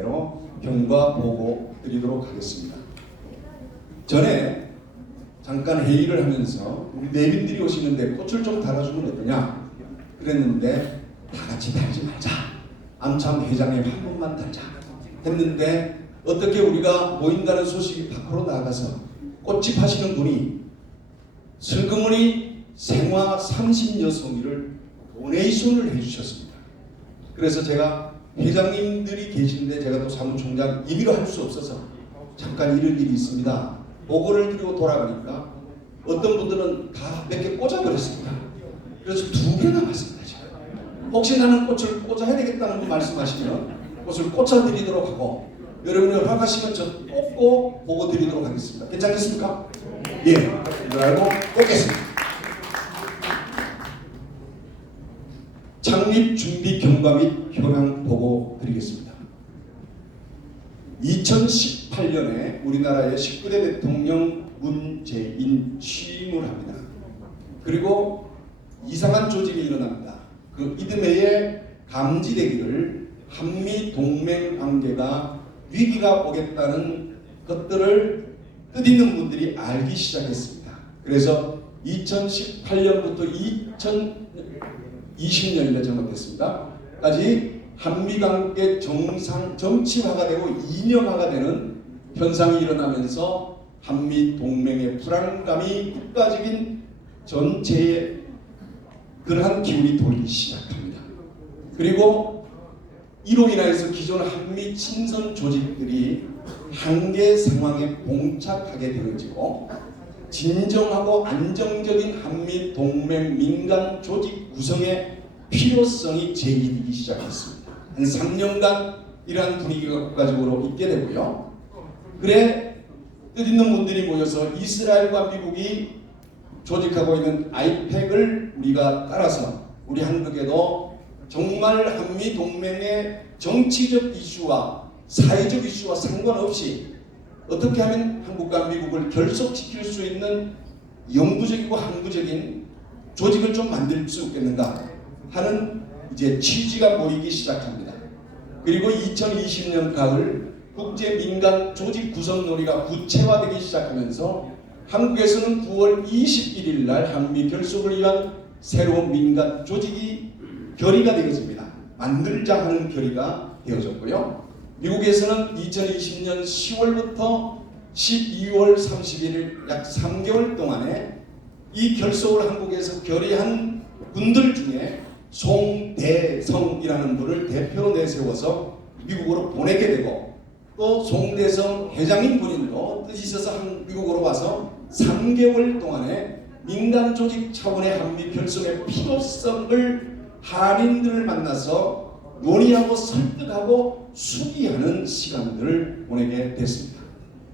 대로 경과 보고 드리도록 하겠습니다. 전에 잠깐 회의를 하면서 우리 내빈들이 오시는데 꽃을 좀 달아주면 어떠냐 그랬는데 다 같이 달지 말자. 암참 회장님 한 분만 달자 했는데 어떻게 우리가 모인다는 소식이 밖으로 나가서 꽃집 하시는 분이 슬그머니 생화 30여 송이를 도네이션을 해주셨습니다. 그래서 제가 회장님들이 계신데 제가 또 사무총장 임의로 할 수 없어서 잠깐 이런 일이 있습니다. 보고를 드리고 돌아가니까 어떤 분들은 다 몇 개 꽂아버렸습니다. 그래서 2개 남았습니다. 지금. 혹시 나는 꽃을 꽂아야 되겠다는 분 말씀하시면 꽃을 꽂아드리도록 하고 여러분이 허락하시면 저 꽂고 보고 드리도록 하겠습니다. 괜찮겠습니까? 예, 이걸 알고 꽂겠습니다. 창립 준비 경과 및 현황 보고 드리겠습니다. 2018년에 우리나라의 19대 대통령 문재인 취임을 합니다. 그리고 이상한 조직이 일어납니다. 그 이듬해에 감지되기를 한미 동맹 관계가 위기가 오겠다는 것들을 뜻있는 분들이 알기 시작했습니다. 그래서 2018년부터 2020년에 잘못됐습니다. 까지 한미관계 정치화가 되고 이념화가 되는 현상이 일어나면서 한미 동맹의 불안감이 국가적인 전체에 그러한 기운이 돌기 시작합니다. 그리고 이로 인해서 기존 한미 친선 조직들이 한계 상황에 봉착하게 되어지고 진정하고 안정적인 한미 동맹 민간 조직 구성의 필요성이 제기되기 시작했습니다. 한 3년간 이러한 분위기가 국가적으로 있게 되고요. 그래 뜻있는 분들이 모여서 이스라엘과 미국이 조직하고 있는 아이팩을 우리가 따라서 우리 한국에도 정말 한미 동맹의 정치적 이슈와 사회적 이슈와 상관없이 어떻게 하면 한국과 미국을 결속시킬 수 있는 영구적이고 항구적인 조직을 좀 만들 수 있겠는가 하는 이제 취지가 보이기 시작합니다. 그리고 2020년 가을 국제 민간 조직 구성 논의가 구체화되기 시작하면서 한국에서는 9월 21일 날 한미 결속을 위한 새로운 민간 조직이 결의가 되어집니다. 만들자 하는 결의가 되어졌고요. 미국에서는 2020년 10월부터 12월 31일 약 3개월 동안에 이 결속을 한국에서 결의한 분들 중에 송대성이라는 분을 대표로 내세워서 미국으로 보내게 되고 또 송대성 회장님 본인도 뜻이 있어서 미국으로 와서 3개월 동안에 민간 조직 차원의 한미 결속의 필요성을 한인들을 만나서 논의하고 설득하고 수기하는 시간들을 보내게 됐습니다.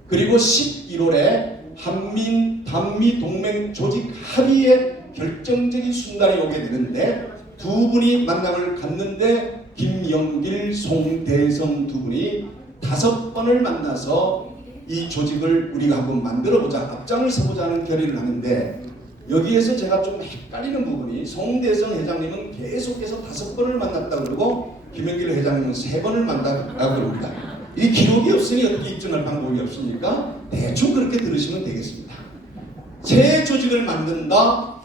그리고 11월에 한미 동맹 조직 합의의 결정적인 순간이 오게 되는데 두 분이 만남을 갖는데 김영길, 송대성 두 분이 5번을 만나서 이 조직을 우리가 한번 만들어보자, 앞장을 서보자 하는 결의를 하는데 여기에서 제가 좀 헷갈리는 부분이 송대성 회장님은 계속해서 5번을 만났다고 그러고 김영길 회장님은 3번을 만났다고 그럽니다. 이 기록이 없으니 어떻게 입증할 방법이 없습니까? 대충 그렇게 들으시면 되겠습니다. 새 조직을 만든다.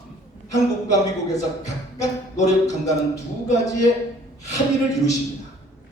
한국과 미국에서 각각 노력한다는 2가지의 합의를 이루십니다.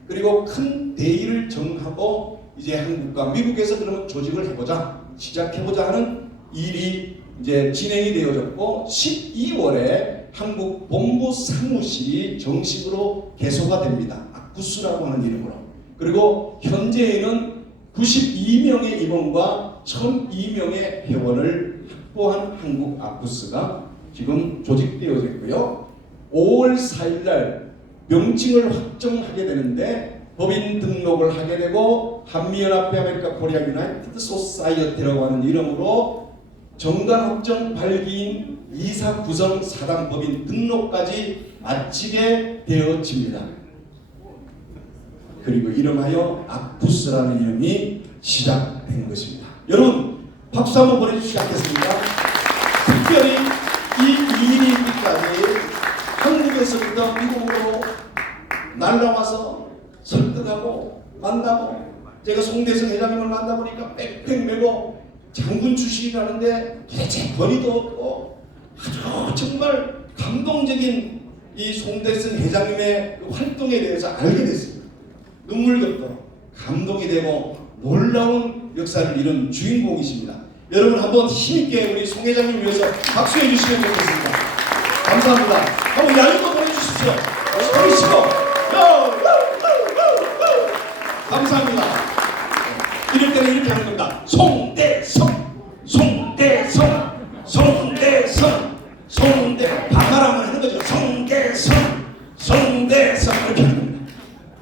그리고 큰 대의를 정하고 이제 한국과 미국에서 그러면 조직을 해보자, 시작해보자 하는 일이 이제 진행이 되어졌고 12월에 한국 본부 사무실이 정식으로 개소가 됩니다. 아쿠스라고 하는 이름으로. 그리고 현재에는 92명의 임원과 1002명의 회원을 확보한 한국 아쿠스가 지금 조직되어져 있고요. 5월 4일 날 명칭을 확정하게 되는데 법인 등록을 하게 되고 한미연합회 아메리카 코리아 유나이티드 소사이어티라고 하는 이름으로 정관 확정 발기인 이사 구성 사단 법인 등록까지 마치게 되어집니다. 그리고 이름하여 아쿠스라는 이름이 시작된 것입니다. 여러분 박수 한번 보내주시지 않겠습니까? 특별히 이 일이 있기까지 한국에서부터 미국으로 날라와서 설득하고 만나고 제가 송대성 회장님을 만나보니까 백팩 메고 장군 출신이라는데 도대체 권위도 없고 아주 정말 감동적인 이 송대성 회장님의 활동에 대해서 알게 됐습니다. 눈물겹도록 감동이 되고 놀라운 역사를 이룬 주인공이십니다. 여러분 한번 힘있게 우리 송 회장님 위해서 박수해 주시면 좋겠습니다. 감사합니다. 한번 야유도 보내주십시오. 소리시고 감사합니다. 이럴 때는 이렇게 하는 겁니다. 송대성, 송대성, 송대성, 송대 반말하면 하는 거죠. 송대성, 송대성 이렇게 하는 겁니다.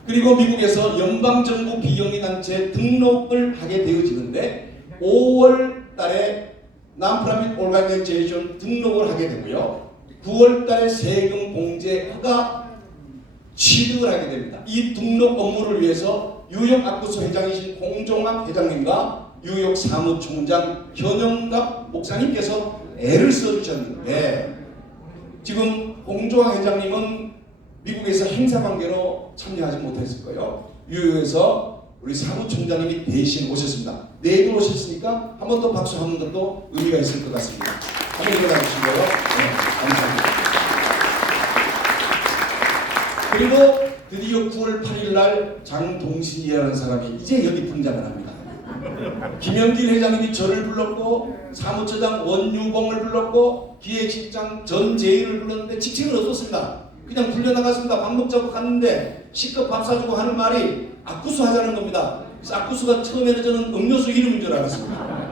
그리고 미국에서 연방정부 비영리단체 등록을 하게 되어지는데 5월 달에 Non-Profit Organization 등록을 하게 되고요. 9월 달에 세금 공제 허가 취득을 하게 됩니다. 이 등록 업무를 위해서 뉴욕 아쿠스 회장이신 홍종학 회장님과 뉴욕 사무총장 현영갑 목사님께서 애를 써주셨는데 지금 홍종학 회장님은 미국에서 행사 관계로 참여하지 못했을 거예요. 뉴욕에서 우리 사무총장님이 대신 오셨습니다. 내일 오셨으니까 한 번 더 박수하는 것도 의미가 있을 것 같습니다. 한번 일어나 주시고요. 네, 감사합니다. 그리고 드디어 9월 8일 날 장동신이라는 사람이 이제 여기 등장을 합니다. 김영길 회장님이 저를 불렀고 사무처장 원유봉을 불렀고 기획실장 전재희를 불렀는데 직책은 없었습니다. 그냥 불려나갔습니다. 밥 먹자고 갔는데 식껏 밥 사주고 하는 말이 아쿠스 하자는 겁니다. 그래서 아쿠스가 처음에는 저는 음료수 이름인 줄 알았습니다.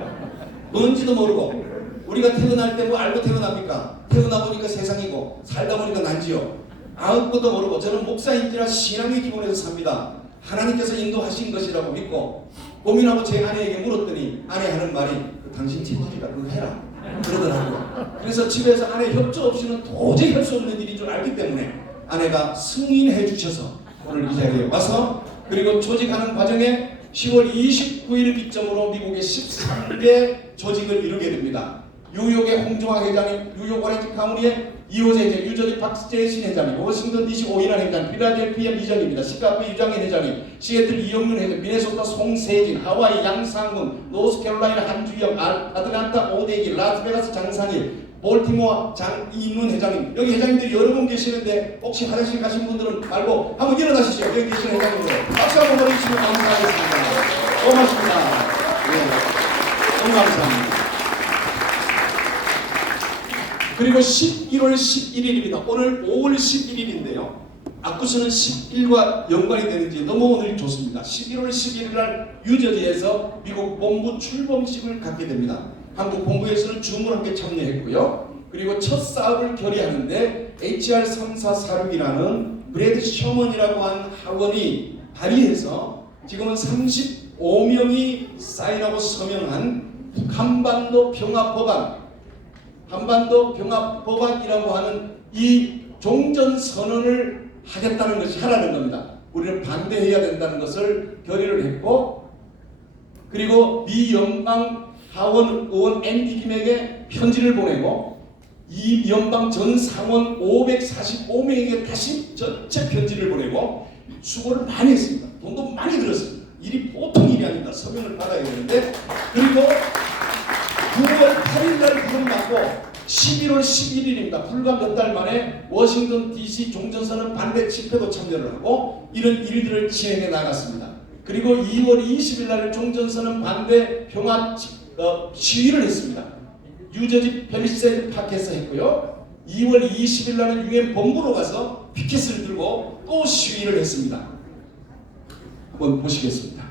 뭔지도 모르고 우리가 태어날 때 뭐 알고 태어납니까? 태어나 보니까 세상이고 살다 보니까 난지요. 아무것도 모르고 저는 목사인지라 신앙의 기본에서 삽니다. 하나님께서 인도하신 것이라고 믿고 고민하고 제 아내에게 물었더니 아내 하는 말이 당신 책임지라 그거 해라 그러더라고요. 그래서 집에서 아내 협조 없이는 도저히 할 수 없는 일인 줄 알기 때문에 아내가 승인해 주셔서 오늘 이 자리에 와서 그리고 조직하는 과정에 10월 29일을 기점으로 미국의 13개 조직을 이루게 됩니다. 뉴욕의 홍종학 회장님, 뉴욕 오렌지 카운티의 이호재 회장, 유저지 박재신 회장님, 워싱턴 DC 오인환 회장, 필라델피아 이장입니다. 시카고 유장현 회장님, 시애틀 이영윤 회장, 미네소타 송세진, 하와이 양상군, 노스캐롤라이나 한주영, 아틀란타 오대기, 라스베가스 장상일, 볼티모어 장이문 회장님. 여기 회장님들이 여러 분 계시는데 혹시 화장실 가신 분들은 말고 한번 일어나시죠. 여기 계시는 회장님들 박수 한번 보내주시면 감사하겠습니다. 고맙습니다. 네, 너무 감사합니다. 그리고 11월 11일입니다. 오늘 5월 11일인데요. 아쿠스는 11과 연관이 되는지 너무 오늘이 좋습니다. 11월 11일 날 뉴저지에서 미국 본부 출범식을 갖게 됩니다. 한국 본부에서는 줌을 함께 참여했고요. 그리고 첫 사업을 결의하는데 HR3446이라는 브래드 셔먼이라고 하는 학원이 발의해서 지금은 35명이 사인하고 서명한 한반도 평화법안 한반도 평화법안이라고 하는 이 종전선언을 하겠다는 것이 하라는 겁니다. 우리는 반대해야 된다는 것을 결의를 했고 그리고 미 연방 하원 의원 앤디 김에게 편지를 보내고 이 연방 전 상원 545명에게 다시 전체 편지를 보내고 수고를 많이 했습니다. 돈도 많이 들었습니다. 일이 보통 일이 아닙니다. 서명을 받아야 되는데 그리고 9월 8일 날 구성받고 11월 11일입니다. 불과 몇 달 만에 워싱턴 DC 종전선언 반대 집회도 참여를 하고 이런 일들을 진행해 나갔습니다. 그리고 2월 20일 날 종전선언 반대 평화 시위를 했습니다. 뉴저지 펠리세이드 파크에서 했고요. 2월 20일 날은 유엔 본부로 가서 피켓을 들고 또 시위를 했습니다. 한번 보시겠습니다.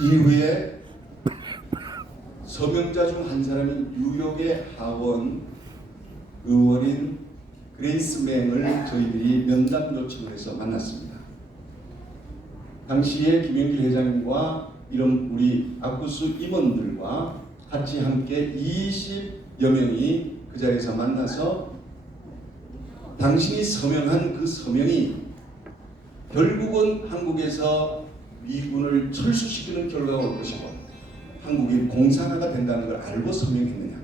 이후에 서명자 중 한 사람이 뉴욕의 하원 의원인 그레이스 맹을 저희들이 면담 요청을 해서 만났습니다. 당시에 김영길 회장님과 이런 우리 아쿠스 임원들과 같이 함께 20여 명이 그 자리에서 만나서 당신이 서명한 그 서명이 결국은 한국에서 미군을 철수시키는 결과가 올 것이고 한국이 공산화가 된다는 걸 알고 서명했느냐.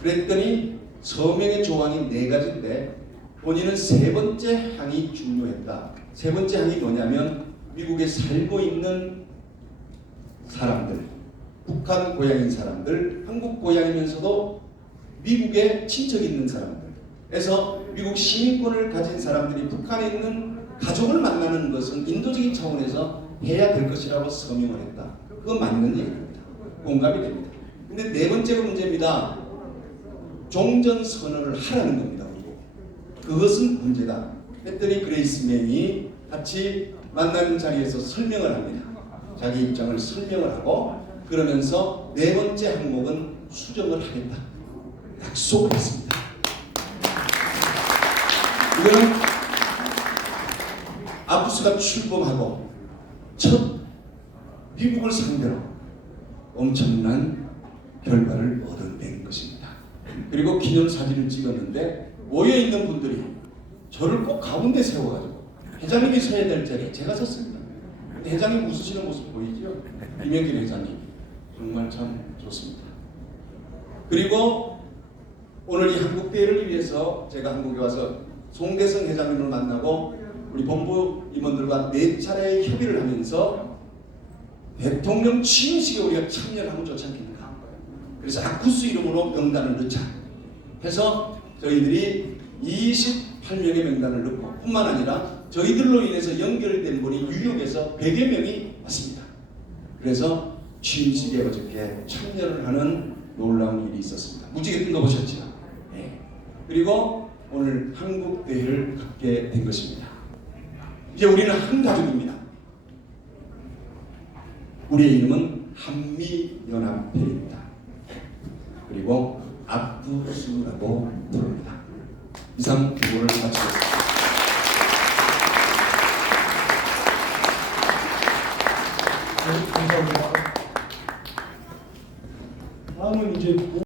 그랬더니 서명의 조항이 4가지인데 본인은 3번째 항이 중요했다. 3번째 항이 뭐냐면 미국에 살고 있는 사람들, 북한 고향인 사람들, 한국 고향이면서도 미국에 친척이 있는 사람들에서 미국 시민권을 가진 사람들이 북한에 있는 가족을 만나는 것은 인도적인 차원에서 해야 될 것이라고 서명을 했다. 그건 맞는 얘기입니다. 공감이 됩니다. 근데 4번째가 문제입니다. 종전선언을 하라는 겁니다. 그리고 그것은 문제다. 했더니 그레이스 맨이 같이 만나는 자리에서 설명을 합니다. 자기 입장을 설명을 하고 그러면서 4번째 항목은 수정을 하겠다. 약속을 했습니다. 이거는 아쿠스가 출범하고 첫 미국을 상대로 엄청난 결과를 얻어낸 것입니다. 그리고 기념사진을 찍었는데 모여있는 분들이 저를 꼭 가운데 세워가지고 회장님이 서야 될 자리에 제가 섰습니다. 근데 회장님 웃으시는 모습 보이죠? 김영길 회장님 정말 참 좋습니다. 그리고 오늘 이 한국대회를 위해서 제가 한국에 와서 송대성 회장님을 만나고 우리 본부 임원들과 4차례의 협의를 하면서 대통령 취임식에 우리가 참여를 하면 좋지 않겠는가. 그래서 아쿠스 이름으로 명단을 넣자 해서 저희들이 28명의 명단을 넣고 뿐만 아니라 저희들로 인해서 연결된 분이 뉴욕에서 100여 명이 왔습니다. 그래서 취임식에 어저께 참여를 하는 놀라운 일이 있었습니다. 무지개 뜬 거 보셨죠? 네. 그리고 오늘 한국대회를 갖게 된 것입니다. 이제 우리는 한 가족입니다. 우리의 이름은 한미연합회입니다. 그리고 아쿠스라고 부릅니다. 이상 부고를 마치겠습니다.